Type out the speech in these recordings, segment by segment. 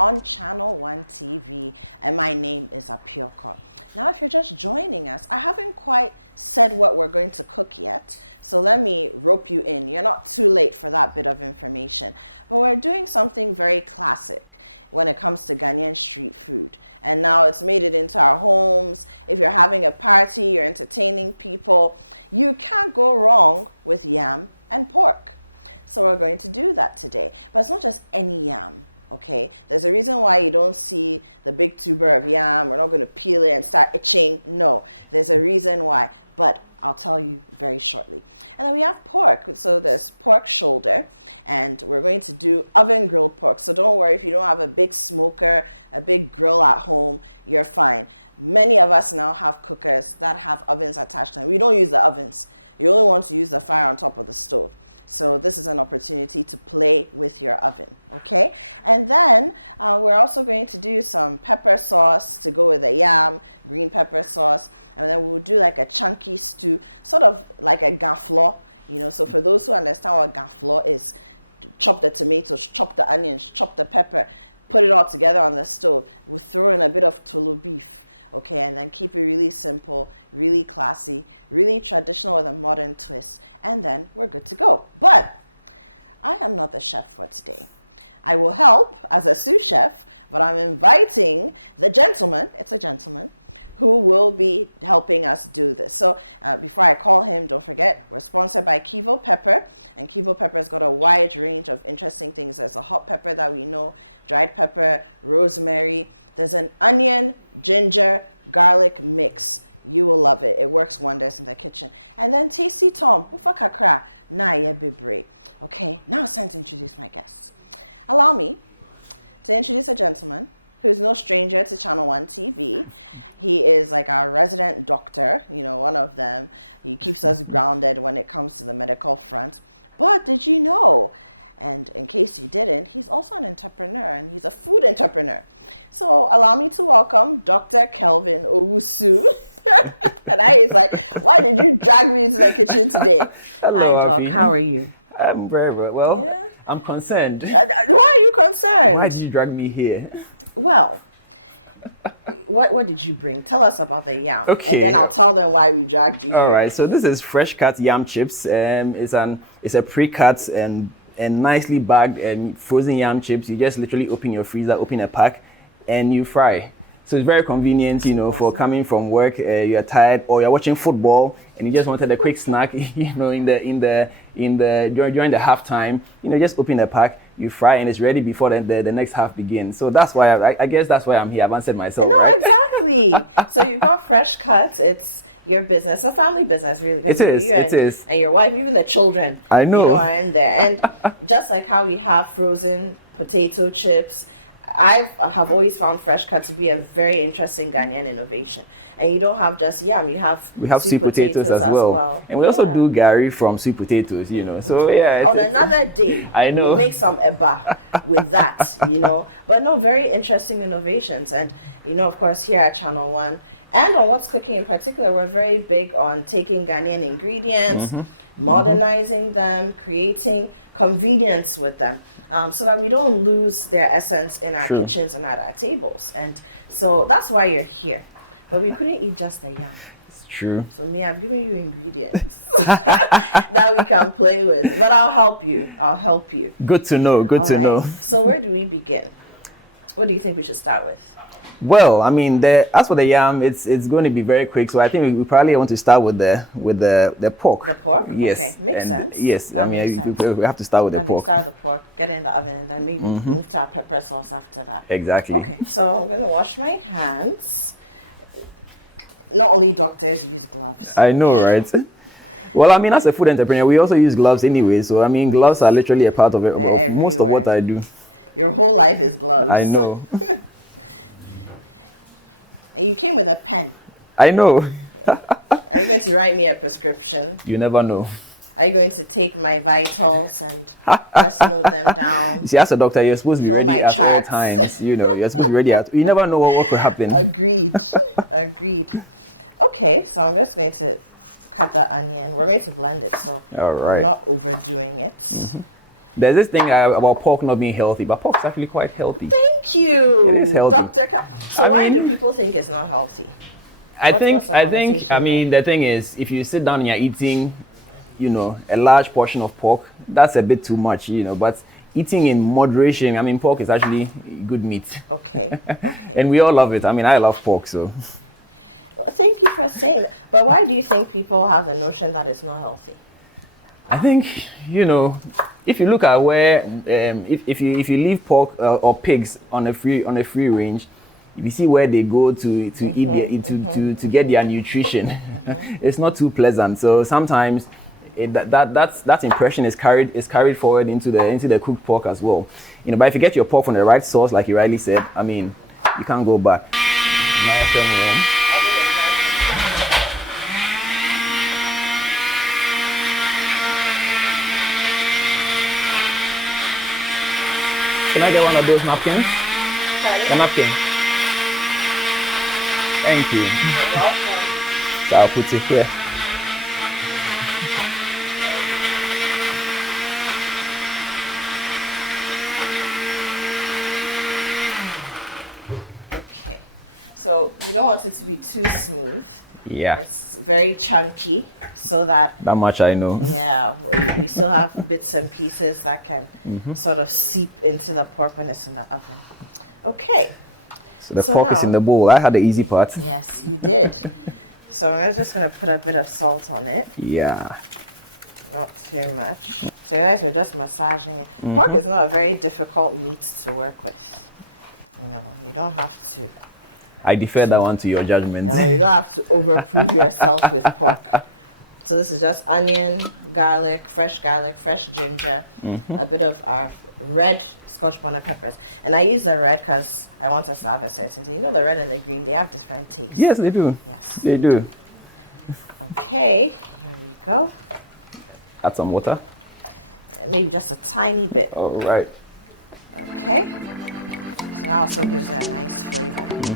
on ChannelOne and my name is Apiorkor. Now, if you're just joining us, I haven't quite said what we're going to cook yet, so let me rope you in. You're not too late for that bit of information. Well, we're doing something very classic when it comes to Ghanaian street food, and now it's made it into our homes. If you're having a party, you're entertaining people, you can't go wrong with yam and pork. So we're going to do that today. But it's not just any yam, okay? There's a reason why you don't see a big tuber of yam, and I'm going to peel it and start itching. No, there's a reason why, but I'll tell you very shortly. Now we have pork, so there's pork shoulder, and we're going to do oven grilled pork. So don't worry if you don't have a big smoker, a big grill at home, you're fine. Many of us now have cookers that have ovens attached to them. You don't use the ovens. You don't want to use the fire on top of the stove. So this is an opportunity to play with your oven, okay? And then we're also going to do some pepper sauce to go with the yam, green pepper sauce, and then we'll do like a chunky stew, sort of like a gaflo. You know, so for those who understand what gaflo is, chop the tomatoes, chop the onions, chop the pepper, put it all together on the stove, and throw in a bit of tunu beef, okay? And keep it really simple, really classy, really traditional and modern twist. And then we're good to go. But I am not a chef first. I will help as a sous chef. So I'm inviting the gentleman, it's a gentleman, who will be helping us do this. So before I call him, don't forget, we're sponsored by Kivo Pepper. And Kivo Pepper's got a wide range of interesting things. There's the hot pepper that we know, dry pepper, rosemary. There's an onion, ginger, garlic mix. You will love it. It works wonders in the kitchen. And then Tasty Tom, fuck a crap. Now I know good great. Okay, now it's time to introduce my guest. Allow me to introduce a gentleman who is no stranger to ChannelOne TV. He is like our resident doctor, you know, one of them. He keeps us grounded when it comes to the medical front. What did you know? And in case you didn't, he's also an entrepreneur, and he's a food entrepreneur. So allow me to welcome Dr. Kelvin Owusu. And I was like, why did you drag me into the kitchen today? Hello, Avi. How are you? I'm very well. Yeah. I'm concerned. Why are you concerned? Why did you drag me here? Well, what did you bring? Tell us about the yam. Okay. And then I'll tell them why we dragged you. All right. So this is fresh cut yam chips. It's a pre-cut and nicely bagged frozen yam chips. You just literally open your freezer, open a pack, and you fry. So it's very convenient, you know, for coming from work, you're tired, or you're watching football and you just wanted a quick snack, you know, during the halftime, you know, just open a pack, you fry, and it's ready before the next half begins. So that's why I guess that's why I'm here. I've answered myself, No, right? exactly. So you've got fresh cuts. It's your business, a family business, really. It is. You It is. And your wife, even the children. I know. Are in there. And just like how we have frozen potato chips, I have always found fresh cuts to be a very interesting Ghanaian innovation. And you don't have just yam, we have sweet potatoes as well. And we also do gari from sweet potatoes, So yeah. On another day, I know. We make some eba with that, But no, very interesting innovations. And, of course, here at Channel One, and on What's Cooking in particular, we're very big on taking Ghanaian ingredients, modernizing them, creating convenience with them, so that we don't lose their essence in our kitchens and at our tables. And so that's why you're here. But we couldn't eat just the yam. It's true. So me, I've given you ingredients that we can play with. But I'll help you. Good to know. Good to know. So where do we begin? What do you think we should start with? Well, I mean, as for the yam, it's going to be very quick. So I think we probably want to start with the pork. The pork? Yes, Okay. and Sense. yes, I mean we have to start with the pork. Start with the pork. Get it in the oven, and then maybe move to our pepper sauce after that. Exactly. Okay. So I'm gonna wash my hands. Not only doctors use gloves. I know, right? Well, I mean, as a food entrepreneur, we also use gloves anyway. So I mean, gloves are literally a part of it, of most of what I do. Your whole life is gloves. I know. You came with a pen. I know. Are you going to write me a prescription? You never know. Are you going to take my vitals and just move them down? You see, as a doctor, you're supposed to be ready my at all charts. times. You're supposed to be ready at. You never know what could happen. Agreed. Okay, so I'm just going to cut the onion. We're going to blend it, so All right. not overdoing it. There's this thing about pork not being healthy, but pork is actually quite healthy. Thank you. It is healthy. So I why mean- do people think it's not healthy? I think, I mean, the thing is, if you sit down and you're eating, a large portion of pork, that's a bit too much, but eating in moderation, I mean, pork is actually good meat. Okay. And we all love it. I mean, I love pork, so. Well, thank you for saying it. But why do you think people have the notion that it's not healthy? I think, if you look at where, if you leave pork or pigs on a free range, if you see where they go to eat to get their nutrition, it's not too pleasant. So sometimes that impression is carried forward into the cooked pork as well. But if you get your pork from the right source, like you rightly said, I mean, you can't go back. Nice and warm. Can I get one of those napkins? A napkin. Thank you. So I'll put it here. So you don't want it to be too smooth. Yeah, It's very chunky, so that that much I know. you still have bits and pieces that can sort of seep into the pork when it's in the oven. Okay. So the So pork is now- in the bowl. I had the easy part. Yes, you did. So I'm just going to put a bit of salt on it. Yeah. Not too much. So you're just massaging it. Pork is not a very difficult meat to work with. You don't have to. I defer that one to your judgment. You don't have to overproof yourself with pork. So this is just onion, garlic, fresh ginger, a bit of our red Scotch bonnet peppers. And I use the red because I want us to have a sense. The red and the green, they have different tastes. Yes, they do. They do. Okay, there you go. Add some water. Maybe just a tiny bit. All right. Okay. Now I'll finish that.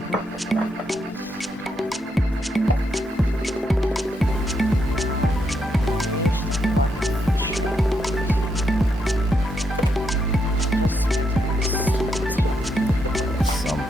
Some.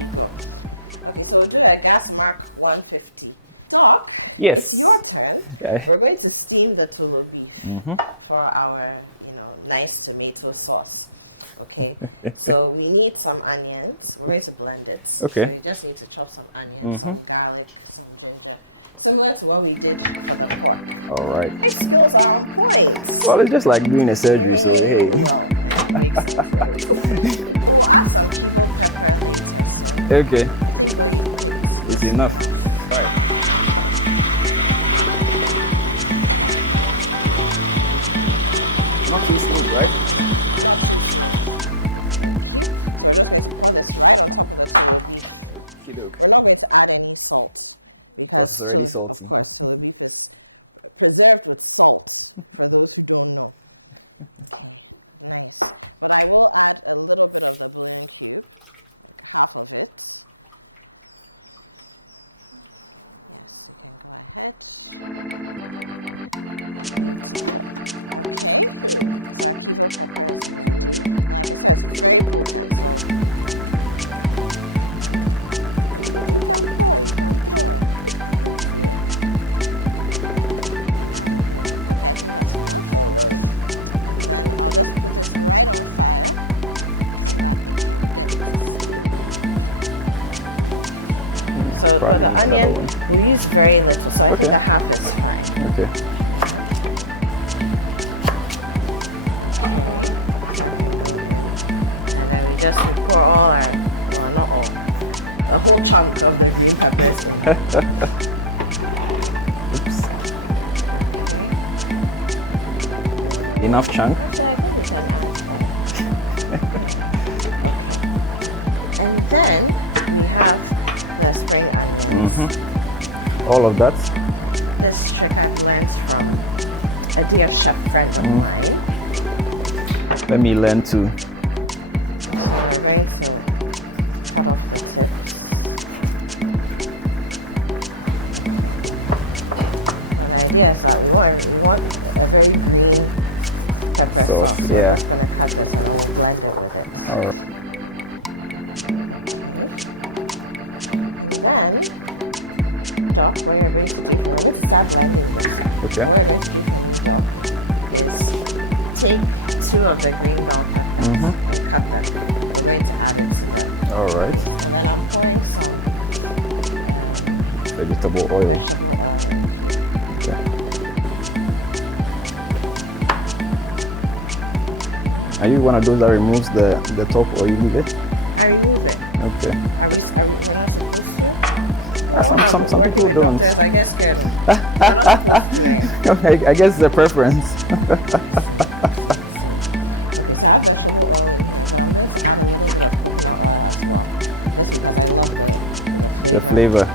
Okay, so we'll do that gas mark 150. Doc, Yes. your turn. Okay. We're going to steam the tolo beef for our, nice tomato sauce. Okay. So we need some onions. We're going to blend it. Okay. So we just need to chop some onions, some garlic, some ginger. Similar to what we did for the pork. All right. These skills are on point. Well, it's just like doing a surgery, so hey. Okay. It's enough. All right. Not too smooth, right? We're not going to add any salt. Because it's already salty. Preserved with salt, for those who don't know. For the onion, we use very little, so I think a half is fine. Okay. And then we just pour all our, well, not all, a whole chunk of the green peppers. Oops. Enough chunk? And then we have the spring onions. All of that? This trick I've learned from a dear chef friend of mine. Let me learn too. So we're going to cut off the tips. And the idea is that we want a very green pepper Sauce, sauce. yeah. So I'm just going to cut this and we'll blend it with it. All right. Then, stop when you're ready to take it. Let's start blending this. Okay. What we're going to do is take 2 of the green bell peppers and cut them. We're going to add it to them. All right. And then I'm pouring some Vegetable oil. Okay. Are you one of those that removes the top or you leave it? I remove it. Okay. Are we not supposed to? Some people don't. Doctors, I guess good. I guess it's a preference. The flavor.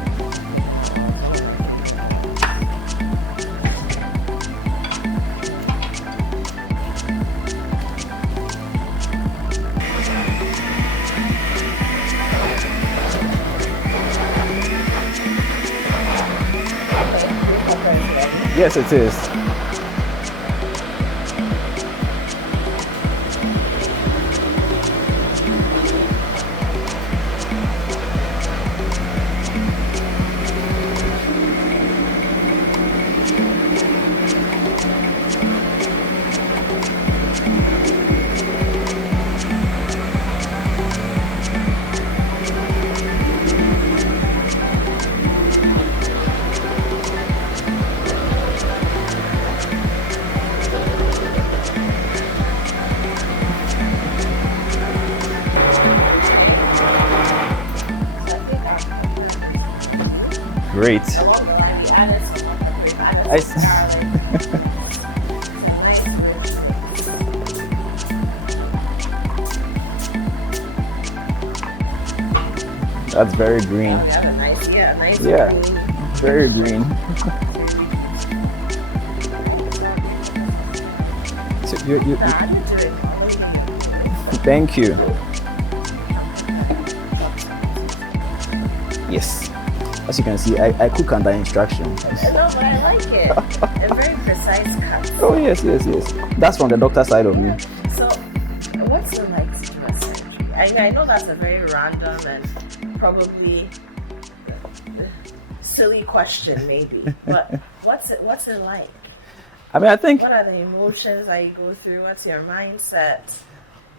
Yes, it is. Great. Along the line, we added some of the quick added I some garlic. Some nice rich things. That's very green. We have a nice, nice Yeah, green. very green. So you Nah, I didn't do it. thank you. Yes. As you can see, I cook under instruction. No, but I like it. A very precise cut. Oh yes. That's from the doctor side of me. So, what's it like to do a surgery? I know that's a very random and probably silly question, maybe, but what's it like? I mean, I think What are the emotions that you go through? What's your mindset?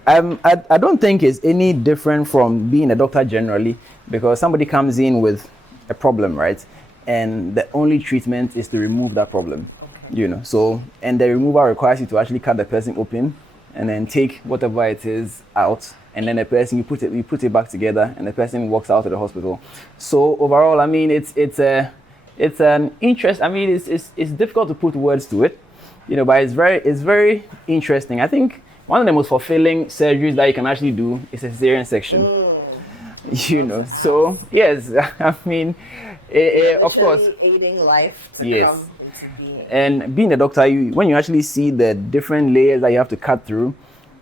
I don't think it's any different from being a doctor generally, because somebody comes in with a problem, right? And the only treatment is to remove that problem, So, and the removal requires you to actually cut the person open and then take whatever it is out, and then the person, you put it back together, and the person walks out of the hospital. So overall, I mean, it's an interest. I mean, it's difficult to put words to it, but it's very interesting. I think one of the most fulfilling surgeries that you can actually do is a cesarean section. So yes, I mean, of course, aiding life to come into being. And being a doctor, when you actually see the different layers that you have to cut through,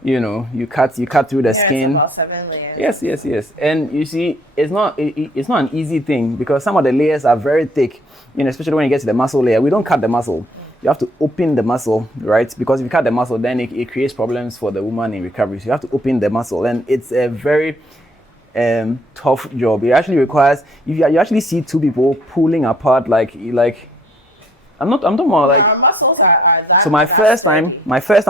you cut through the skin. It's about 7 layers. Yes. And you see, it's not an easy thing, because some of the layers are very thick. Especially when you get to the muscle layer, we don't cut the muscle. You have to open the muscle, right? Because if you cut the muscle, then it creates problems for the woman in recovery. So you have to open the muscle, and it's a very tough job. It actually requires, you actually see two people pulling apart, like I'm talking about like our muscles are that. So my first time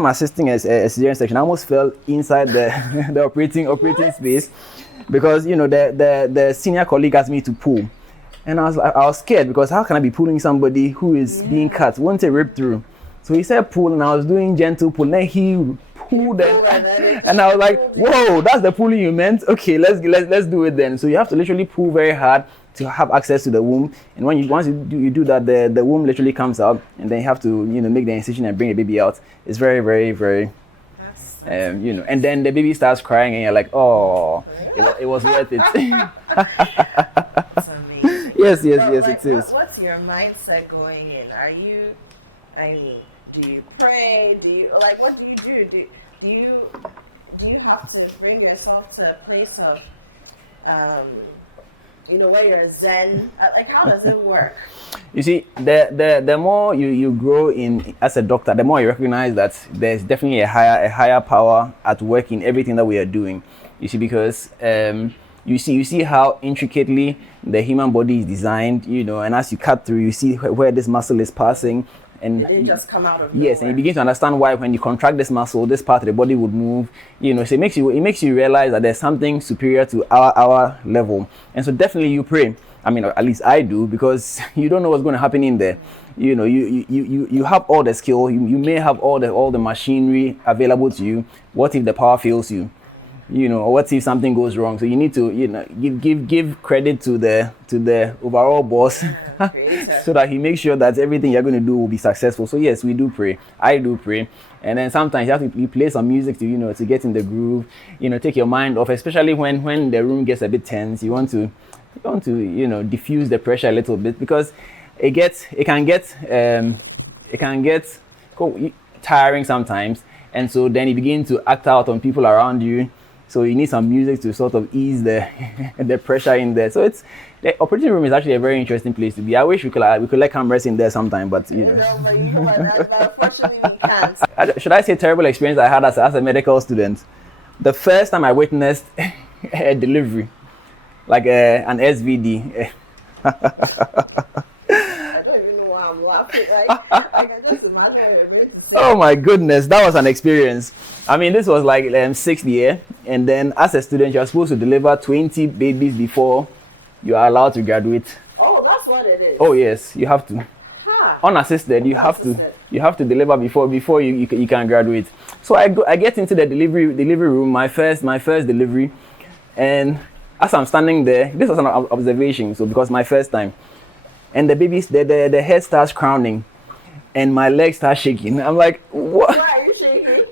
assisting a cesarean section, I almost fell inside the operating space, because the senior colleague asked me to pull, and I was scared, because how can I be pulling somebody who is being cut? Won't it rip through? So he said pull, and I was doing gentle pull. Then he pulled, and I was like, whoa, that's the pulling you meant? Okay, let's do it then. So you have to literally pull very hard to have access to the womb, and once you do that, the womb literally comes out, and then you have to make the incision and bring the baby out. It's very, very, very and then the baby starts crying, and you're like, oh, it was worth it. That's amazing. Yes, Like, it is. What's your mindset going in? Do you pray? What do you do? Do you have to bring yourself to a place of where you're zen? How does it work? You see, the more you grow in as a doctor, the more you recognize that there's definitely a higher power at work in everything that we are doing. You see, because you see how intricately the human body is designed, and as you cut through, you see where this muscle is passing. And it didn't just come out of yes, and you begin to understand why when you contract this muscle, this part of the body would move. So it makes you realize that there's something superior to our level. And so definitely you pray. I mean, at least I do, because you don't know what's going to happen in there. You have all the skill. You may have all the machinery available to you. What if the power fails you? Or what if something goes wrong? So you need to, give credit to the overall boss, so that he makes sure that everything you're going to do will be successful. So yes, we do pray. I do pray, and then sometimes you play some music to get in the groove. Take your mind off, especially when the room gets a bit tense. You want to diffuse the pressure a little bit, because it can get tiring sometimes, and so then you begin to act out on people around you. So you need some music to sort of ease the pressure in there. So the operating room is actually a very interesting place to be. I wish we could let cameras in there sometime, but but unfortunately we can't. Should I say terrible experience I had as a medical student? The first time I witnessed a delivery, like an SVD. I'm laughing. I can just imagine. Oh my goodness, that was an experience. I mean, this was like 6th year, and then as a student, you're supposed to deliver 20 babies before you are allowed to graduate. Oh, that's what it is. Oh yes, you have to. Unassisted, you have to deliver before you can graduate. So I get into the delivery room, my first delivery, and as I'm standing there, this was an observation. So because my first time. And the baby's the head starts crowning, and my legs start shaking. I'm like, what? Why are you shaking?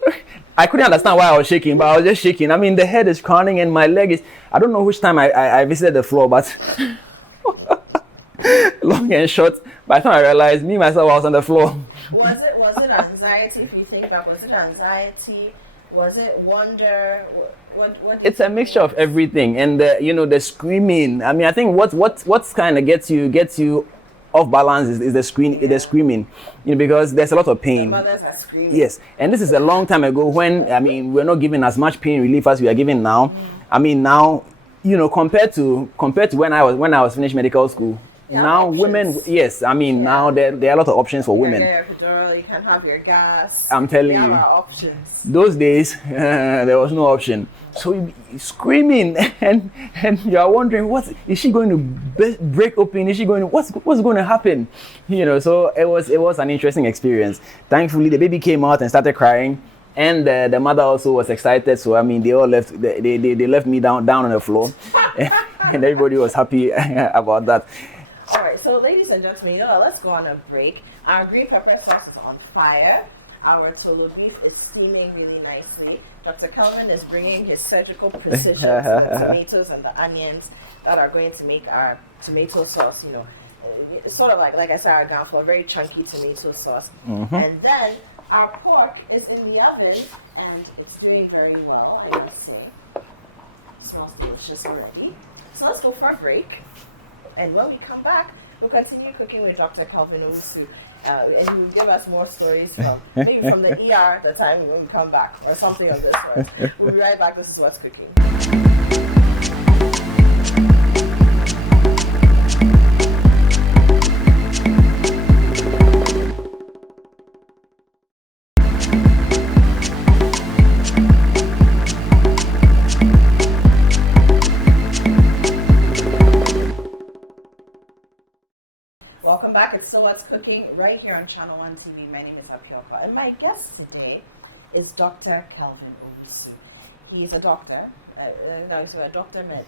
I couldn't understand why I was shaking, but I was just shaking. I mean, the head is crowning, and my leg is. I don't know which time I visited the floor, but long and short. By the time I realized, me myself I was on the floor. Was it anxiety? If you think back, was it anxiety? Was it wonder? What it's a mixture of everything, and the screaming. I mean, I think what kind of gets you off balance is the screaming, because there's a lot of pain. The mothers are screaming. Yes, and this is a long time ago when we're not given as much pain relief as we are given now. I mean now, compared to when I was finished medical school, You have Now women, options. yes, I mean now there are a lot of options for You women. can get your epidural, you can have your gas. I'm telling We have you. our options. Those days there was no option, so you be screaming and you are wondering, what is she going to break open? Is she going to what's going to happen? You know, so it was an interesting experience. Thankfully the baby came out and started crying, and the mother also was excited. So I mean they all left, they left me down on the floor and everybody was happy about that. All right, so ladies and gentlemen, let's go on a break. Our green pepper sauce is on fire. Our solo beef is steaming really nicely. Dr. Kelvin is bringing his surgical precision to the tomatoes and the onions that are going to make our tomato sauce, it's sort of like I said, our downfall, very chunky tomato sauce. And then our pork is in the oven and it's doing very well, I must say. It smells delicious already. So let's go for a break. And when we come back, we'll continue cooking with Dr. Kelvin Owusu. And he will give us more stories maybe from the ER the time when we come back, or something of this sort. We'll be right back. This is What's Cooking. Welcome back. It's So What's Cooking right here on ChannelOne TV. My name is Apiorkor, and my guest today is Dr. Kelvin Owusu. He's a doctor. So a doctor med.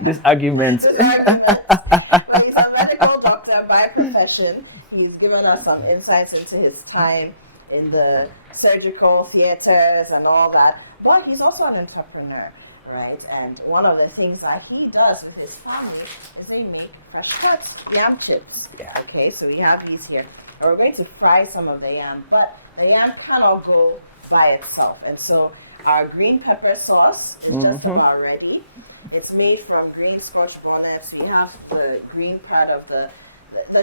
This argument. Well, he's a medical doctor by profession. He's given us some insights into his time in the surgical theaters and all that. But he's also an entrepreneur. Right, and one of the things that he does with his family is they make fresh cuts, yam chips. Yeah. Okay, so we have these here. And we're going to fry some of the yam, but the yam cannot go by itself. And so our green pepper sauce is just about ready. It's made from green scotch bonnets. We have the green part of the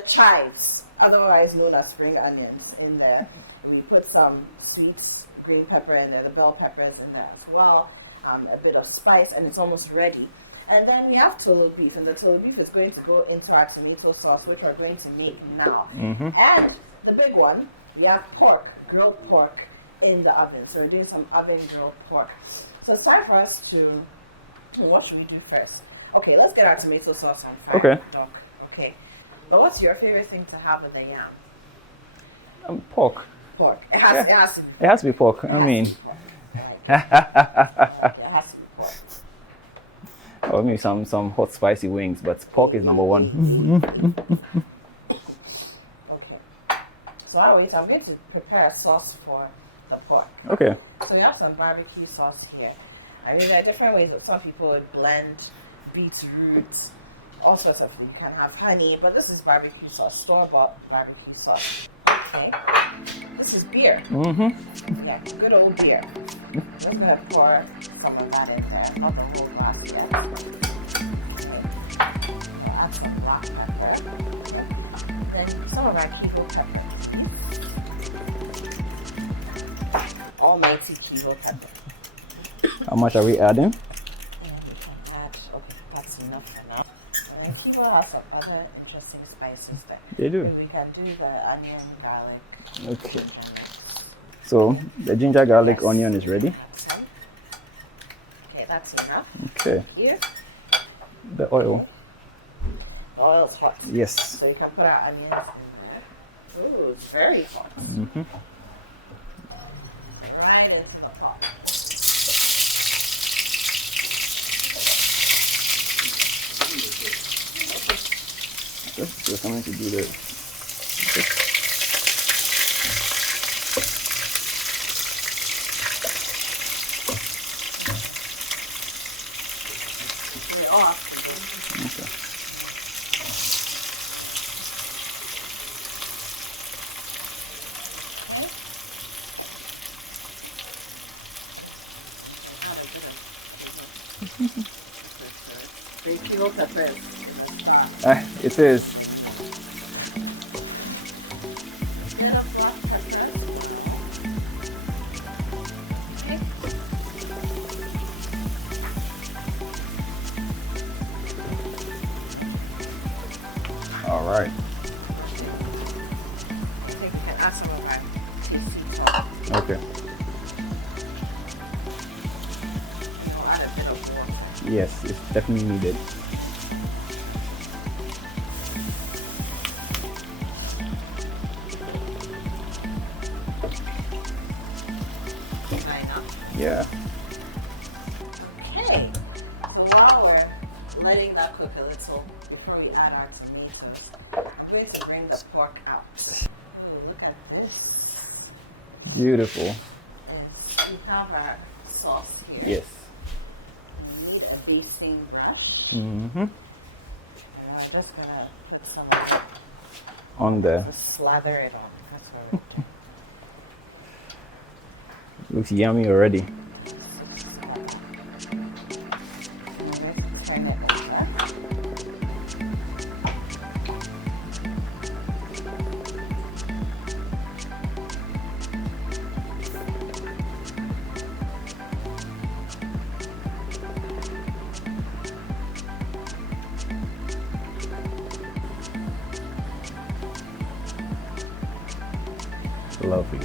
chives, otherwise known as spring onions, in there. We put some sweet green pepper in there, the bell peppers in there as well. A bit of spice, and it's almost ready. And then we have tolo beef, and the tolo beef is going to go into our tomato sauce, which we're going to make now. And the big one, we have pork, grilled pork in the oven. So we're doing some oven grilled pork. So it's time for us to, what should we do first? Okay, let's get our tomato sauce on fire. Okay. Doc. Okay. But what's your favorite thing to have with the yam? Pork. Pork. It has to be. It has to be pork. I mean. It has to be pork. Or maybe some hot spicy wings, but pork is number one. Okay. So I'm going to prepare a sauce for the pork. Okay. So we have some barbecue sauce here. I mean, there are different ways that some people would blend beetroot, all sorts of things. You can have honey, but this is barbecue sauce, store-bought barbecue sauce. Okay. This is beer. Yeah, good old beer. I'm just going to pour some of that in there, not the whole glass yet. Add some black pepper. Then some of our kilo pepper. Almighty kilo pepper. How much are we adding? And we can add, okay, that's enough for now. Kilo has some other interesting spices there. They do. We can do the onion, garlic. Okay. So the ginger garlic onion is ready. Okay, that's enough. Okay. Here, The oil. the oil's hot. Yes. So you can put our onions in there. Ooh, it's very hot. Right into the pot. So something to do this. Kilo peppers. It is. Then a black pepper. Okay. All right. I think you can add some of our sea salt. Okay. I'll add a bit of water. Yes, it's definitely needed. Yeah. Okay. So while we're letting that cook a little, before we add our tomatoes, I'm going to bring the pork out. Oh, look at this. Beautiful. Yes. We have our sauce here. Yes. We need a basting brush. Mm-hmm. And I'm just going to put some of it On there. Just slather it on. That's what we're doing. Looks yummy already. Turn it over. Lovely.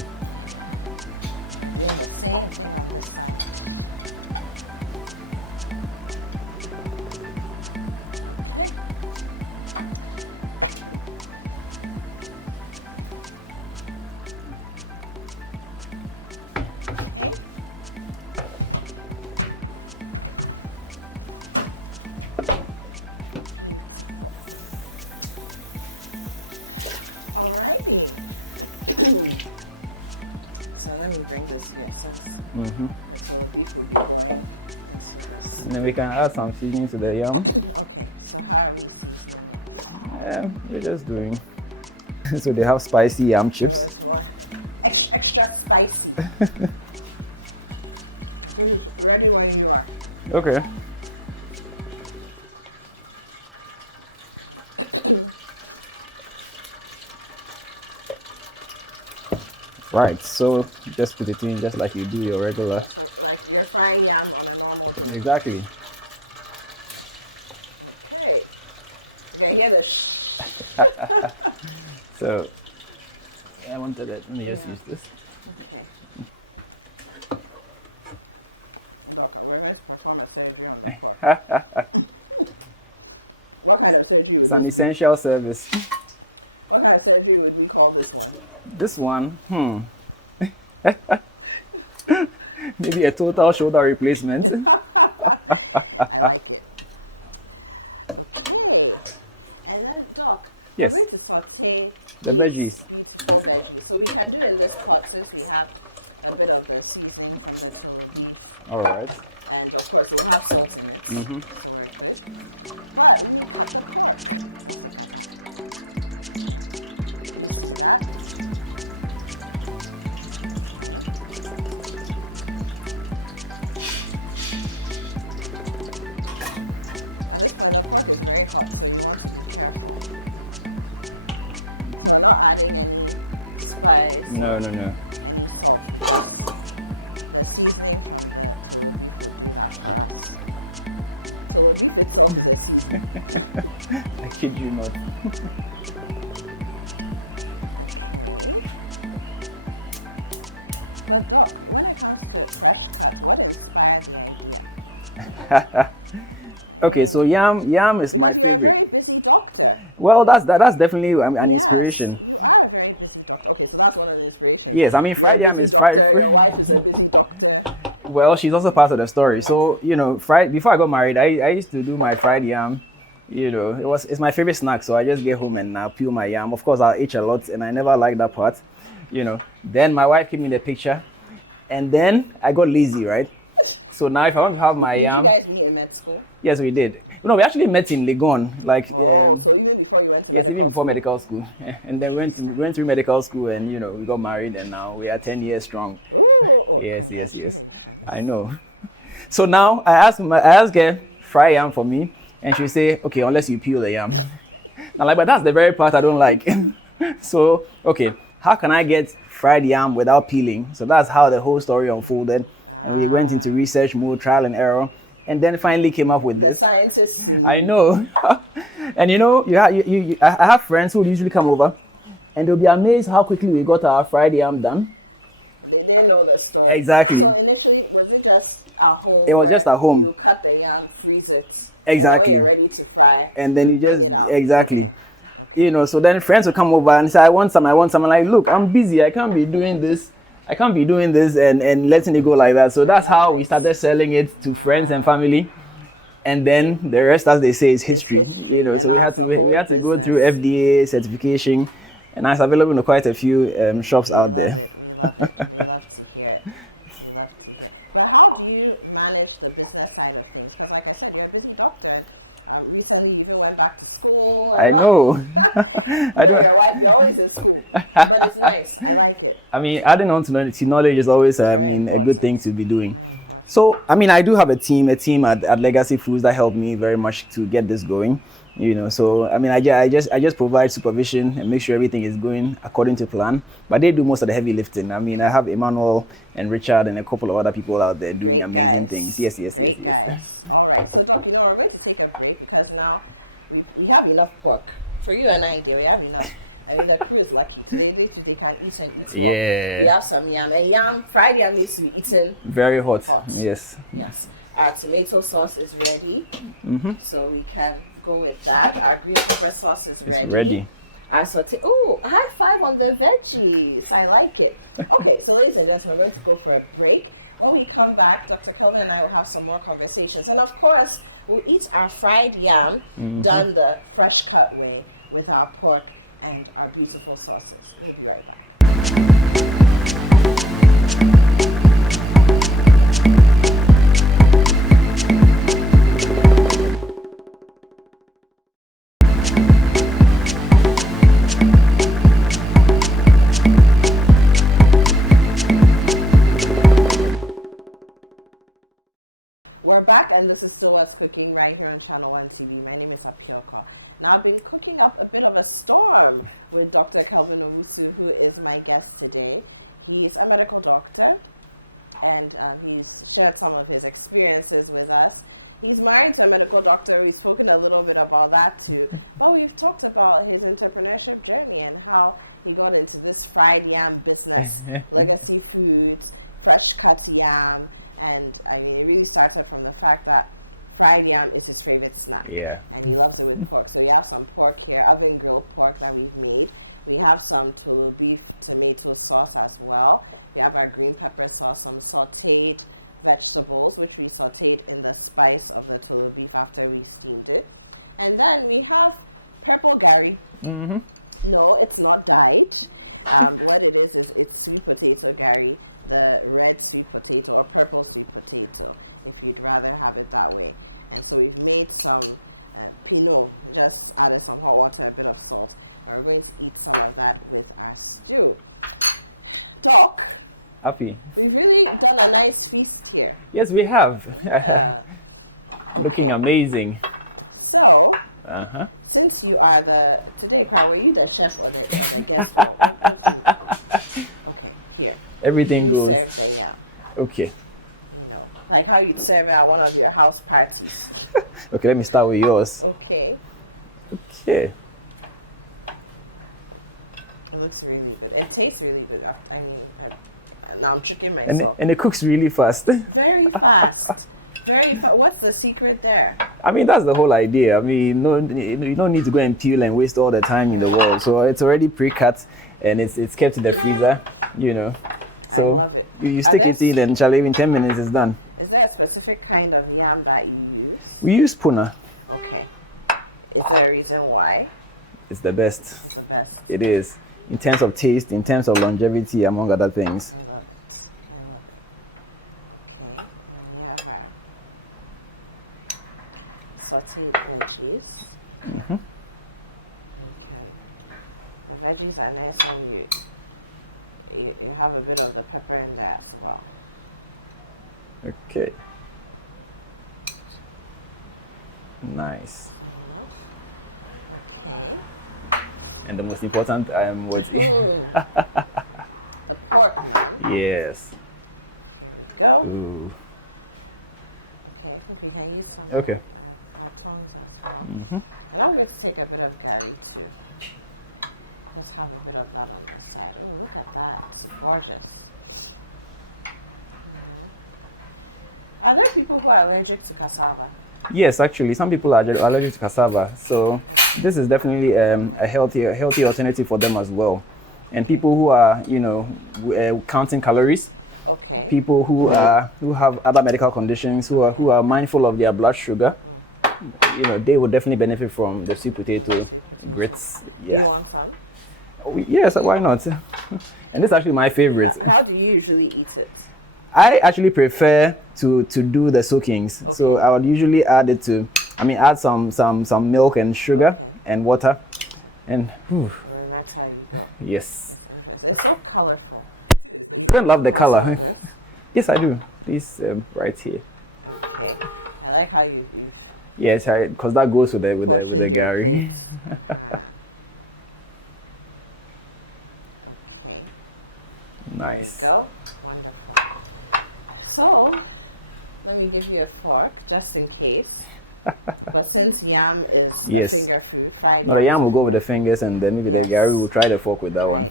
So let me bring this here. Mm-hmm. And then we can add some seasoning to the yam. Yeah, we're just doing. So they have spicy yam chips. Extra spice. Ready when you are. Okay. Right, so just put it in just like you do your regular. Like you're frying yam on a normal. Exactly. Hey, you can hear the So I wanted it. Let me just use this. What kind of turkey? It's an essential service. What kind of turkey would we call this? This one, maybe a total shoulder replacement. And then talk. Yes, We're going to saute the veggies. okay. So we can do it in this pot since we have a bit of the seasoning. All right. And of course we'll have salt in it. Mm-hmm. I'm not adding any spice. No, no, no. I kid you not. Okay, so yam is my favorite. Well, that's definitely an inspiration. Yes, I mean fried yam is fried. Well, she's also part of the story. So fried. Before I got married, I used to do my fried yam. It's my favorite snack. So I just get home and I peel my yam. Of course, I'll eat a lot, and I never liked that part. Then my wife came in the picture, and then I got lazy, right? So now if I want to have my yam, You guys really met school? yes, we did. We actually met in Legon, like So even before you went to yes, even before medical school, and then we went through medical school, and we got married, and now we are 10 years strong. Yes. I know. So now I asked her fry yam for me, and she say, okay, unless you peel the yam. I'm like, but that's the very part I don't like. So okay, how can I get fried yam without peeling? So that's how the whole story unfolded, and we went into research mode, trial and error, and then finally came up with this. Scientists. I know. And I have friends who usually come over, and they'll be amazed how quickly we got our fried yam done. They know the story. Exactly. So literally, was it just at home? It was just at home. You cut the yam, freeze it. Exactly. You're ready to fry. And then you just, exactly. So then friends will come over and say, I want some. I'm like, look, I'm busy. I can't be doing this and letting it go like that. So that's how we started selling it to friends and family. And then the rest, as they say, is history. So we had to go through FDA certification, and it's available in quite a few shops out there. How do you manage the business side of things? Because like I said, you're a busy doctor. Recently, you even went back to school. I know. I don't. Your wife, you're always in school. But it's nice. I like it. I mean, adding on to knowledge is always, a good thing to be doing. So, I do have a team at Legacy Foods that helped me very much to get this going. So I just provide supervision and make sure everything is going according to plan. But they do most of the heavy lifting. I have Emmanuel and Richard and a couple of other people out there doing amazing things. Yes. All right. So, Doc, we're going to take a break because now we have enough pork for you and I. Dear, we have enough. The crew is lucky. Maybe they can eat some. Yeah. We have some yam. And fried yam needs to be eaten very hot. Yes. Our tomato sauce is ready. So we can go with that. Our green pepper sauce is ready. It's ready. Our saute. Oh, high five on the veggies. I like it. Okay, so ladies and gentlemen, we're going to go for a break. When we come back, Dr. Kelvin and I will have some more conversations. And of course, we'll eat our fried yam done the fresh cut way with our pork and our beautiful sauces. We'll be right back. We're back, and this is still us cooking right here on ChannelOne TV. My name is Apiorkor. Now we're cooking up a bit of a storm with Dr. Kelvin, who is my guest today. He is a medical doctor, and he's shared some of his experiences with us. He's married to a medical doctor. We've spoken a little bit about that too. But we've talked about his entrepreneurship journey and how he got into this fried yam business, legacy foods, fresh cut yam. And it really started from the fact that fried yam is his favorite snack. Yeah. And he loves it with pork. So we have some pork here, other grilled pork that we've made. We have some beef tomato sauce as well. We have our green pepper sauce, some sauteed vegetables, which we sauteed in the spice of the tomato beef after we stewed it. And then we have purple curry. No, it's not dyed. What it is it's sweet potato curry. The red sweet potato or purple sweet potato, if you'd rather have it that way. So we've made some just added some hot water and a bit of salt. We're going to eat some of that with our stew. Doc, Happy. we really got a nice feast here. Yes, we have. Looking amazing. So, since you are today, were you the chef or the guest? Here. Everything goes. Okay. Like how you serve at one of your house parties. Okay, let me start with yours. Okay. Okay. It looks really good. It tastes really good. Now I'm tricking myself. And it cooks really fast. Very fast. Very fast. What's the secret there? That's the whole idea. You don't need to go and peel and waste all the time in the world. So it's already pre-cut and it's kept in the freezer, So you stick it in and in 10 minutes it's done. Is there a specific kind of yam that you use? We use puna. Okay. Is there a reason why? It's the best. It's the best. It is. In terms of taste, in terms of longevity, among other things. Sauteed veggies. Okay. The veggies are nice and you have a bit of the pepper in there as well. Okay. Nice. And the most important, what? The pork. Yes. Go. Ooh. Okay, I think you can use some. Okay. And I'm going to take a bit of garlic too. Let's have a bit of that on the side. Ooh, look at that. It's gorgeous. Are there people who are allergic to cassava? Yes, actually, some people are allergic to cassava, so this is definitely a healthy alternative for them as well. And people who are, counting calories, Okay. people who have other medical conditions, who are mindful of their blood sugar, they will definitely benefit from the sweet potato grits. Yeah. You want some? Oh, yes, why not? And this is actually my favorite. How do you usually eat it? I actually prefer to do the soakings. Okay. So I would usually add some milk and sugar and water. And yes. It's so colorful. I don't love the color. Yes, I do. This right here. Okay. I like how you do. Yes, because that goes with the gari. Nice. Go. Wonderful. So, let me give you a fork just in case. But since yam is yes. finger food, fried. No, the yam will go with the fingers, and then maybe the gari will try the fork with that one.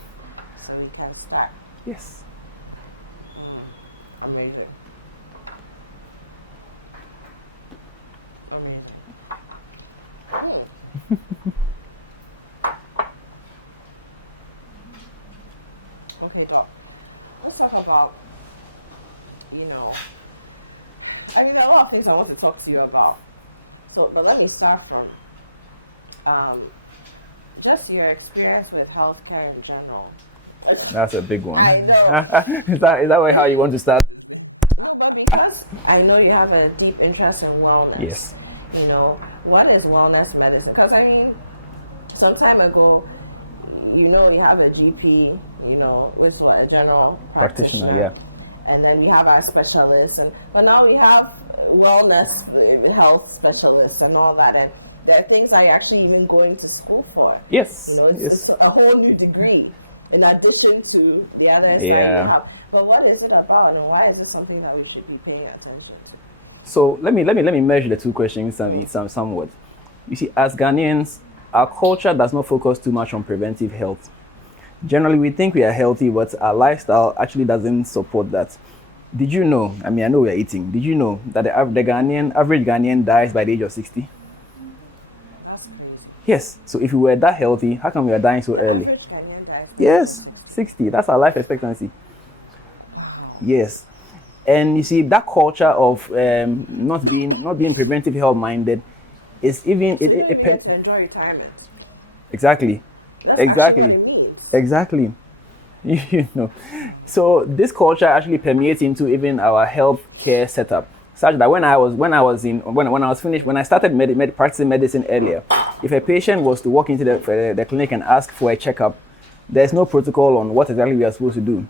So we can start. Yes. Amazing. Okay, Doc. Let's talk about, I mean, there are a lot of things I want to talk to you about. So, but let me start from just your experience with healthcare in general. That's a big one. I know. Is that how you want to start? Because I know you have a deep interest in wellness. Yes. What is wellness medicine? Because I mean, some time ago, you have a GP, which was a general practitioner, yeah. And then we have our specialists, but now we have wellness health specialists and all that, and there are things I'm actually even going to school for. Yes. It's a whole new degree in addition to the other side we have. But what is it about, and why is it something that we should be paying attention to? So let me merge the two questions somewhat. You see, as Ghanaians, our culture does not focus too much on preventive health. Generally, we think we are healthy, but our lifestyle actually doesn't support that. Did you know? I know we are eating. Did you know that the average Ghanaian dies by the age of 60? That's crazy. Yes. So if we were that healthy, how come we are dying so early? Average Ghanaian dies. Yes, 60. That's our life expectancy. Yes. And you see, that culture of not being preventive health minded is even to enjoy retirement. Exactly. That's exactly. what it means. Exactly. So this culture actually permeates into even our healthcare setup, such that when I started practicing medicine earlier, if a patient was to walk into the clinic and ask for a checkup, there's no protocol on what exactly we are supposed to do.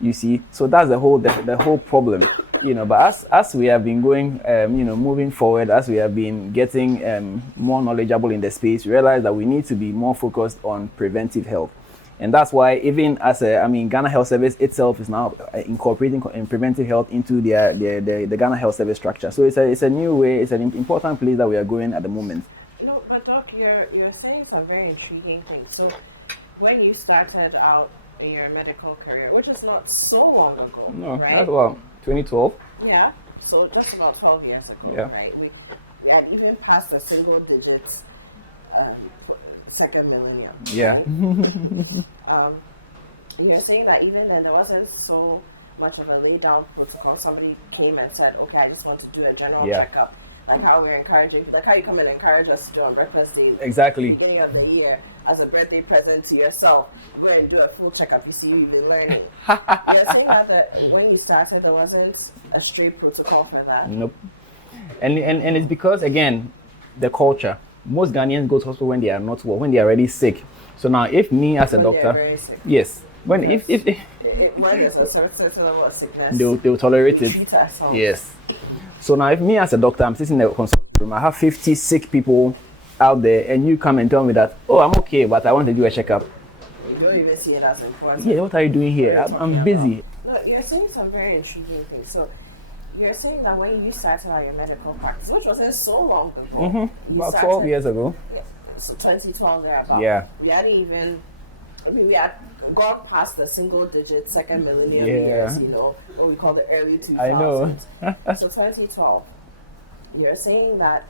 You see, so that's the whole problem. But as we have been going, moving forward, as we have been getting more knowledgeable in the space, we realize that we need to be more focused on preventive health. And that's why even Ghana Health Service itself is now incorporating preventive health into the Ghana Health Service structure. So it's a new way, it's an important place that we are going at the moment. But Doc, you're saying some very intriguing things. So when you started out your medical career, which is not so long ago, no, right? That's about 2012. Yeah, so just about 12 years ago, yeah. Right? We had even passed the single digits second millennium. Yeah. Right? You're saying that even then there wasn't so much of a laid down protocol. Somebody came and said, okay, I just want to do a general checkup. Like how we're encouraging, like how you come and encourage us to do on breakfast day. Exactly. At the beginning of the year, as a birthday present to yourself, go and do a full checkup. You see, you've been learning. You're saying that when you started, there wasn't a straight protocol for that? Nope. And it's because, again, the culture. Most Ghanaians go to hospital when they are not well, when they are already sick. So now, if me as a doctor, very sick. Yes, when if when there's a certain level of sickness, they'll tolerate it. Treat ourselves. Yes. So now, if me as a doctor, I'm sitting in the consulting room, I have 50 sick people out there, and you come and tell me that, oh, I'm okay, but I want to do a checkup. You don't even see it as important. Yeah, what are you doing here? I'm busy. Look, you're saying some very intriguing things. So you're saying that when you started out your medical practice, which wasn't so long ago, you About started- 12 years ago. so 2012 thereabout. Yeah. We hadn't even, I mean, we had gone past the single digit second millennium Yeah. years, you know, what we call the early 2000s. I know. So 2012, you're saying that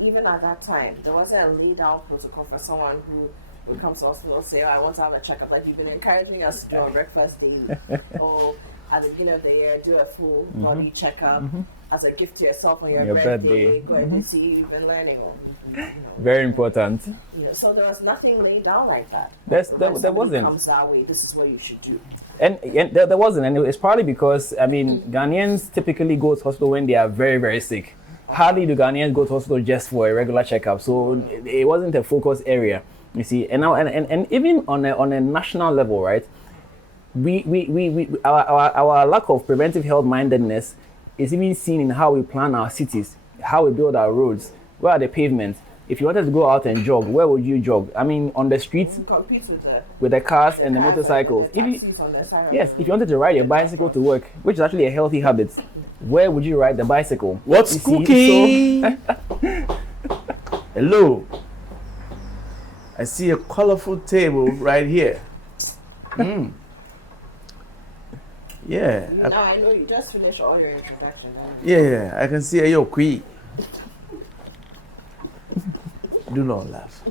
even at that time, there wasn't a laid out protocol for someone who would come to hospital and say, oh, I want to have a checkup. Like you've been encouraging us to do our breakfast daily. Or at the beginning of the year, do a full body checkup as a gift to yourself on your birthday. Go and see you've been learning. Very important. You know, so there was nothing laid down like that. There Somebody wasn't. comes that way, this is what you should do. And there wasn't. And it's probably because, I mean, Ghanaians typically go to hospital when they are very, very sick. Hardly do Ghanaians go to hospital just for a regular checkup. So it wasn't a focus area, you see. And now, and even on a national level, right? Our lack of preventive health mindedness is even seen in how we plan our cities, how we build our roads, where are the pavements. If you wanted to go out and jog, where would you jog? I mean, on the streets You compete with the cars and the motorcycles. And the If taxis on the side of yes, the if you wanted to ride your bicycle to work, which is actually a healthy habit, where would you ride the bicycle? What's You see, cooking? Hello. I see a colorful table right here. Yeah. Now I know you just finished all your introduction. Yeah, I can see your queen. Do not laugh.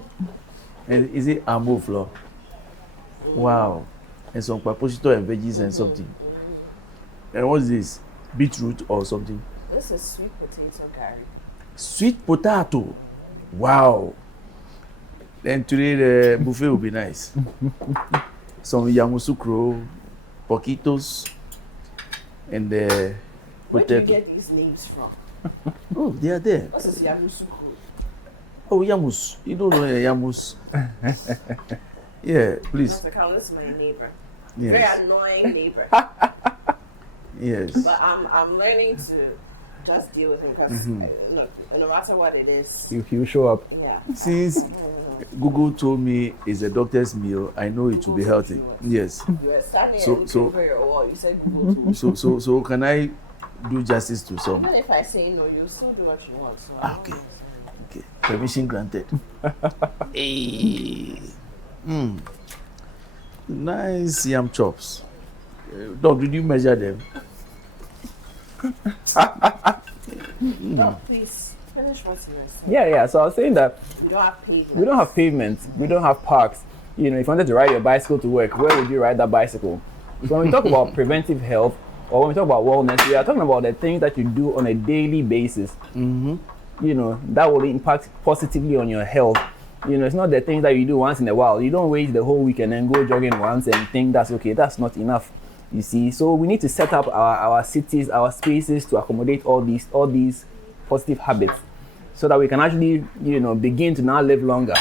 And is it ambo flour? Wow. And some paposito and veggies and something. And what's this? Beetroot or something? This is sweet potato curry. Sweet potato. Wow. Then today the buffet will be nice. Some yamusukro, poquitos, and the Where do you potato. get these names from? Oh, they are there. This is yamusuku. Oh, yamus. You don't know yamus. Yeah, please. Mr. Carl, this is my neighbor. Yes. Very annoying neighbor. Yes. But I'm learning to just deal with him because look, no matter what it is, you show up. yeah. Since Google told me it's a doctor's meal, I know it will be healthy. Yes. You were standing So- and looking so- over your wall. You said Google to So can I do justice to some? Even if I say no, you still do what you want. So Okay. Okay. Permission granted. Hey. Nice yam chops. Dog, did you measure them? No, please finish what you were saying. Yeah. So I was saying that We don't have pavement. we don't have pavements, we don't have parks. You know, if you wanted to ride your bicycle to work, where would you ride that bicycle? So when we talk about preventive health or when we talk about wellness, we are talking about the things that you do on a daily basis. You know, that will impact positively on your health. You know, it's not the things that you do once in a while. You don't wait the whole week and then go jogging once and think that's okay. That's not enough. You see, so we need to set up our cities, our spaces to accommodate all these positive habits, so that we can actually, you know, begin to now live longer.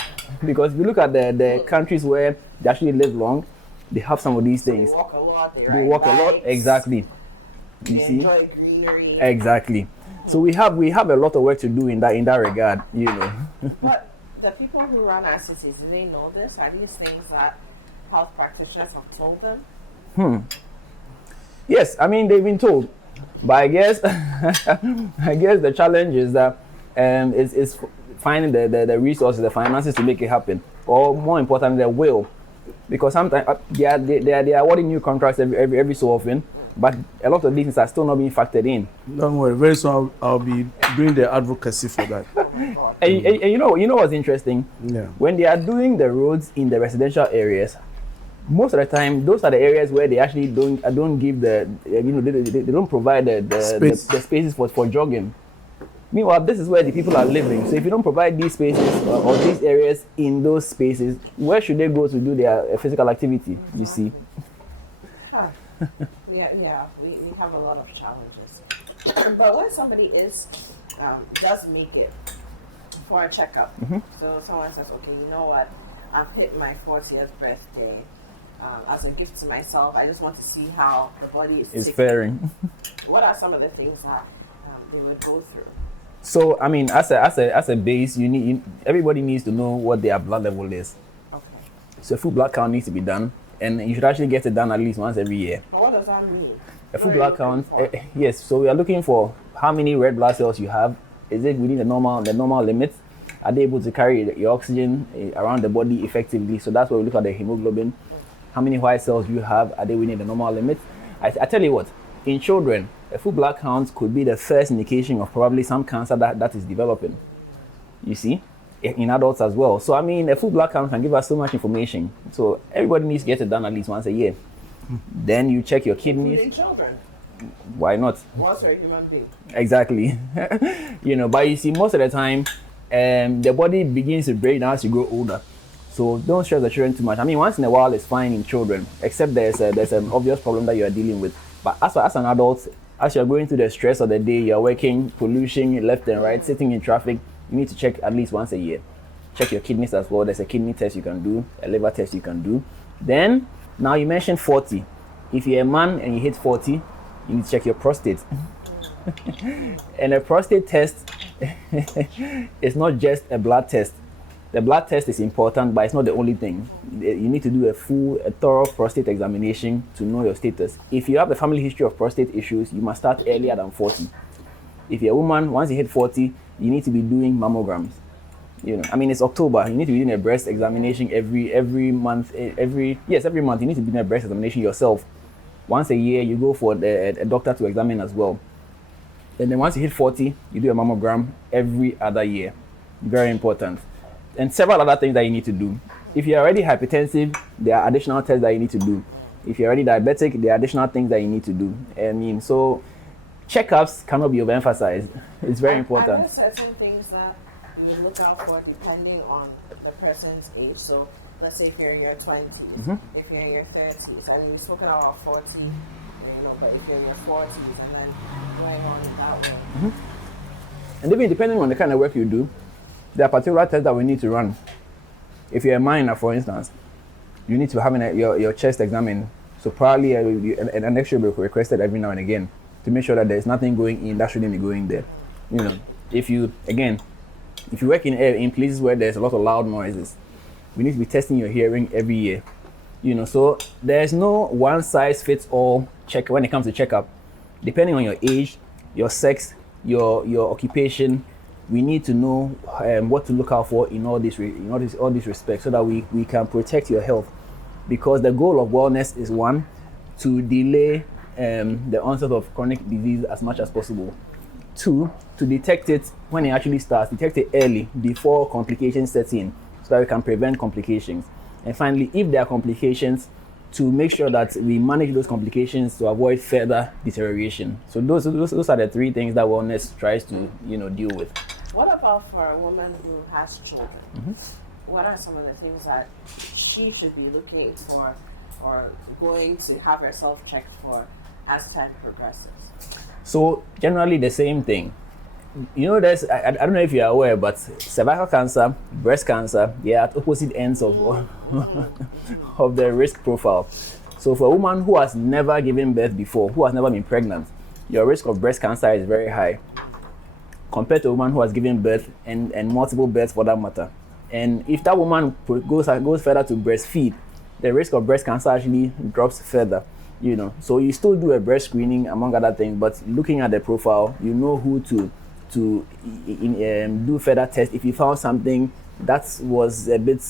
Because if you look at the countries where they actually live long, they have some of these things. They walk a lot. They They ride walk a lot, bikes, exactly. You They see, enjoy greenery. exactly. So we have a lot of work to do in that regard. You know. But the people who run our cities, do they know this? Are these things that health practitioners have told them? Yes, I mean they've been told, but I guess the challenge is that is finding the resources, the finances to make it happen, or more importantly, the will, because sometimes they are awarding new contracts every so often, but a lot of these things are still not being factored in. Don't worry, very soon I'll be doing the advocacy for that. And you know what's interesting? Yeah. When they are doing the roads in the residential areas, most of the time, those are the areas where they actually don't give they don't provide the spaces for jogging. Meanwhile, this is where the people are living. So if you don't provide these spaces or these areas in those spaces, where should they go to do their physical activity? You see. Huh. We have a lot of challenges. But when somebody does make it for a checkup, so someone says, okay, you know what, I've hit my 40th birthday. As a gift to myself, I just want to see how the body is ticking. faring. What are some of the things that they would go through? So I mean, as a base, everybody needs to know what their blood level is. Okay. So a full blood count needs to be done, and you should actually get it done at least once every year. What does that mean? A full blood count, yes. So we are looking for how many red blood cells you have. Is it within the normal limit? Are they able to carry your oxygen around the body effectively? So that's why we look at the hemoglobin. How many white cells do you have? Are they within the normal limit? I tell you what, in children, a full blood count could be the first indication of probably some cancer that is developing. You see? In adults as well. So I mean, a full blood count can give us so much information. So everybody needs to get it done at least once a year. Then you check your kidneys. In children. Why not? Once you're a human being. Exactly. But you see, most of the time, the body begins to break down as you grow older. So don't stress the children too much. I mean, once in a while it's fine in children, except there's an obvious problem that you are dealing with. But as an adult, as you're going through the stress of the day, you're working, pollution left and right, sitting in traffic, you need to check at least once a year. Check your kidneys as well. There's a kidney test you can do, a liver test you can do. Then, now you mentioned 40. If you're a man and you hit 40, you need to check your prostate. And a prostate test is not just a blood test. The blood test is important, but it's not the only thing. You need to do a thorough prostate examination to know your status. If you have a family history of prostate issues, you must start earlier than 40. If you're a woman, once you hit 40, you need to be doing mammograms. It's October. You need to be doing a breast examination every month. Every month you need to be doing a breast examination yourself. Once a year, you go for a doctor to examine as well. And then once you hit 40, you do a mammogram every other year. Very important. And several other things that you need to do. If you're already hypertensive, there are additional tests that you need to do. If you're already diabetic, there are additional things that you need to do. So checkups cannot be overemphasized. It's very important. Are there certain things that you look out for depending on the person's age? So let's say if you're in your 20s, if you're in your 30s, and you've spoken about 40, but if you're in your 40s and then going on in that way. And even depending on the kind of work you do, there are particular tests that we need to run. If you're a miner, for instance, you need to have your chest examined. So probably an X-ray will be requested every now and again to make sure that there's nothing going in that shouldn't be going there. If you work in places where there's a lot of loud noises, we need to be testing your hearing every year. So there's no one size fits all check when it comes to checkup. Depending on your age, your sex, your occupation, we need to know what to look out for in all these respects, so that we can protect your health. Because the goal of wellness is, one, to delay the onset of chronic disease as much as possible. Two, to detect it when it actually starts, detect it early before complications set in, so that we can prevent complications. And finally, if there are complications, to make sure that we manage those complications to avoid further deterioration. So those are the three things that wellness tries to deal with. What about for a woman who has children? What are some of the things that she should be looking for or going to have herself checked for as time progresses? So generally the same thing. There's I don't know if you're aware, but cervical cancer, breast cancer, they are at opposite ends of the risk profile. So for a woman who has never given birth before, who has never been pregnant, your risk of breast cancer is very high compared to a woman who has given birth and multiple births for that matter. And if that woman goes further to breastfeed, the risk of breast cancer actually drops further. So you still do a breast screening among other things, but looking at the profile, you know who to do further tests if you found something that was a bit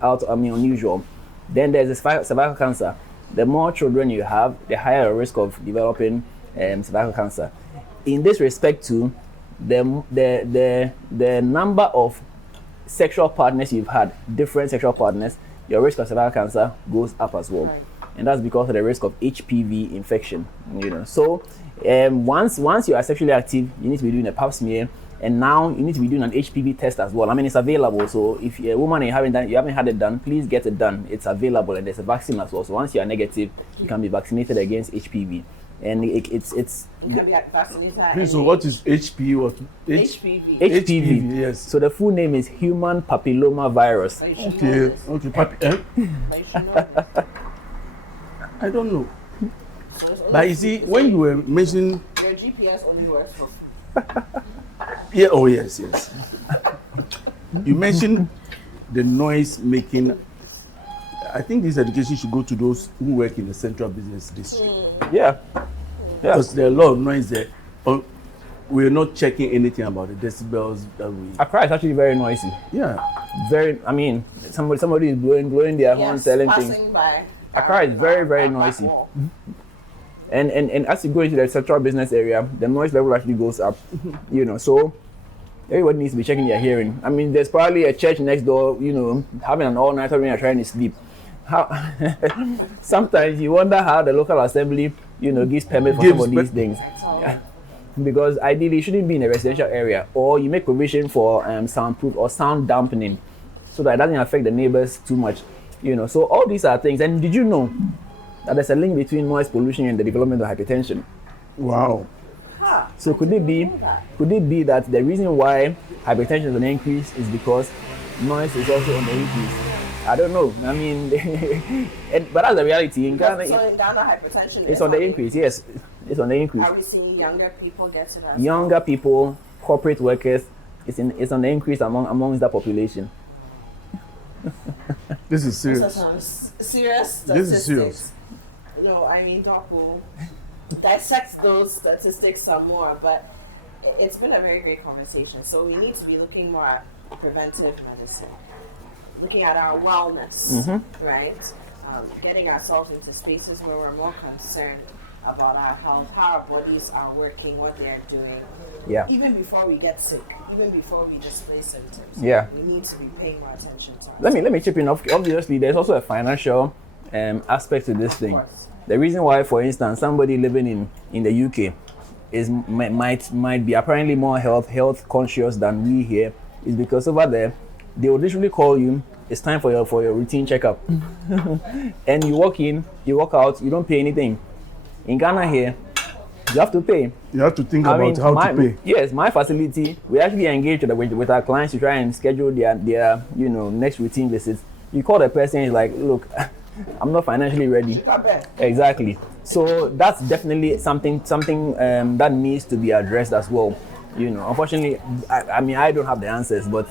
unusual. Then there's the cervical cancer. The more children you have, the higher risk of developing cervical cancer. In this respect too, the number of sexual partners you've had, different sexual partners, your risk of cervical cancer goes up as well. Right. And that's because of the risk of HPV infection. So once you are sexually active, you need to be doing a pap smear, and now you need to be doing an HPV test as well. It's available. So if you're a woman and you haven't had it done, please get it done. It's available, and there's a vaccine as well. So once you are negative, you can be vaccinated against HPV. And it's you can be vaccinated. So what is HPV? What? HPV. HPV. Yes. So the full name is human papilloma virus. Okay. Are you sure know I don't know. So but you see, when you were mentioning your GPS only works for yeah, oh yes. You mentioned the noise making. I think this education should go to those who work in the central business district. Yeah. Yeah. Because there are a lot of noise there. We're not checking anything about the decibels that we. Accra is actually very noisy. Yeah. Very, I mean, somebody is blowing their horn, selling things. passing by. Accra is very, very noisy. And as you go into the central business area, the noise level actually goes up. So everybody needs to be checking their hearing. I mean, there's probably a church next door, having an all-nighter when you're trying to sleep. Sometimes you wonder how the local assembly, gives permit for some of these things. Yeah. Because ideally it shouldn't be in a residential area, or you make provision for soundproof or sound dampening so that it doesn't affect the neighbors too much. So all these are things. And did you know that there's a link between noise pollution and the development of hypertension? Wow. So could it be that the reason why hypertension is on the increase is because noise is also on the increase? I don't know. I mean, but that's the reality in Ghana. So in Ghana, hypertension is on the increase. Yes, it's on the increase. Are we seeing younger people get it as Younger people, corporate workers, it's on the increase amongst that population. This is serious. These are some serious statistics. This is serious. No, I mean, Doc will dissect those statistics some more, but it's been a very great conversation. So we need to be looking more at preventive medicine, looking at our wellness, right? Getting ourselves into spaces where we're more concerned about our health, how our bodies are working, what they are doing. Yeah. Even before we get sick, even before we display symptoms. Yeah. We need to be paying more attention to our Let me chip in. Obviously, there's also a financial aspect to this thing. The reason why, for instance, somebody living in the UK might be apparently more health conscious than we here is because over there they will literally call you. It's time for your routine checkup, and you walk in, you walk out, you don't pay anything. In Ghana here, you have to pay. You have to think about how to pay. Yes, my facility, we actually engage with our clients to try and schedule their next routine visits. You call the person, he's like, look, I'm not financially ready. Exactly. So that's definitely something that needs to be addressed as well. Unfortunately, I don't have the answers, but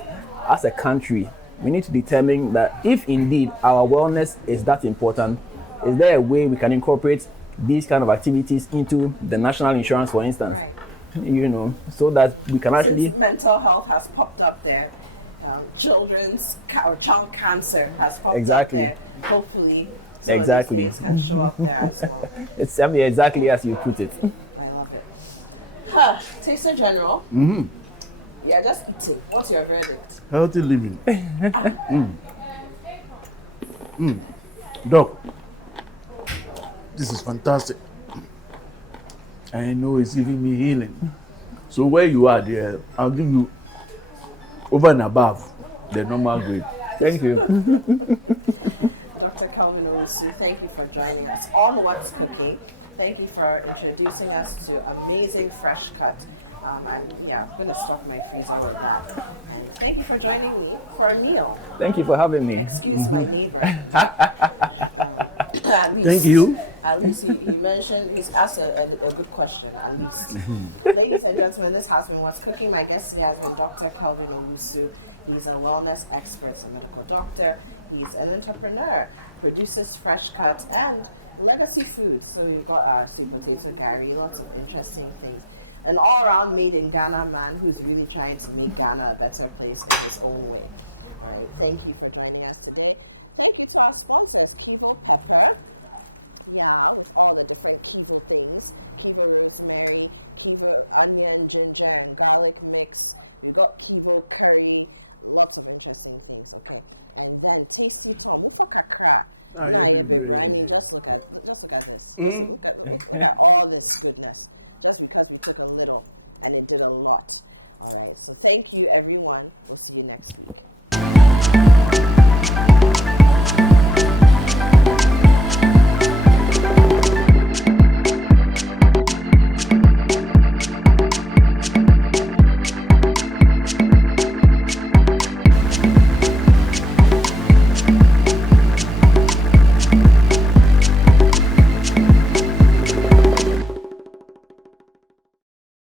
as a country, we need to determine that if indeed our wellness is that important, is there a way we can incorporate these kind of activities into the national insurance, for instance, so that we can actually. Since mental health has popped up there, child cancer has popped up there. Hopefully, exactly. Can show up there as well. It's exactly as you put it. I love it. Taster General. Yeah, just eating. What's your verdict? Healthy living. Doc, this is fantastic. I know it's giving me healing. So where you are there, I'll give you over and above the normal grade. Thank you. Dr. Kelvin, thank you for joining us on What's Cooking. Thank you for introducing us to amazing fresh cut. I'm going to stop my freezer with that. Thank you for joining me for a meal. Thank you for having me. Excuse my neighbor. Thank you. At least he mentioned, he's asked a good question, at least. Ladies and gentlemen, this has been What's Cooking. My guest here has been Dr. Kelvin Owusu. He's a wellness expert, a medical doctor. He's an entrepreneur, produces fresh cut and legacy foods. So we've got our sweet potato curry, lots of interesting things. An all-around made in Ghana man who's really trying to make Ghana a better place in his own way. All right, thank you for joining us today. Thank you to our sponsors, Kivo Pepper. Yeah, with all the different Kivo things. Kivo rosemary, Kivo onion, ginger, and garlic mix. We got Kivo curry, lots of interesting things, okay? And then tasty Tom, we fuck a crap. All this goodness. That's because we took a little and it did a lot. All right, so thank you everyone. We'll see you next week.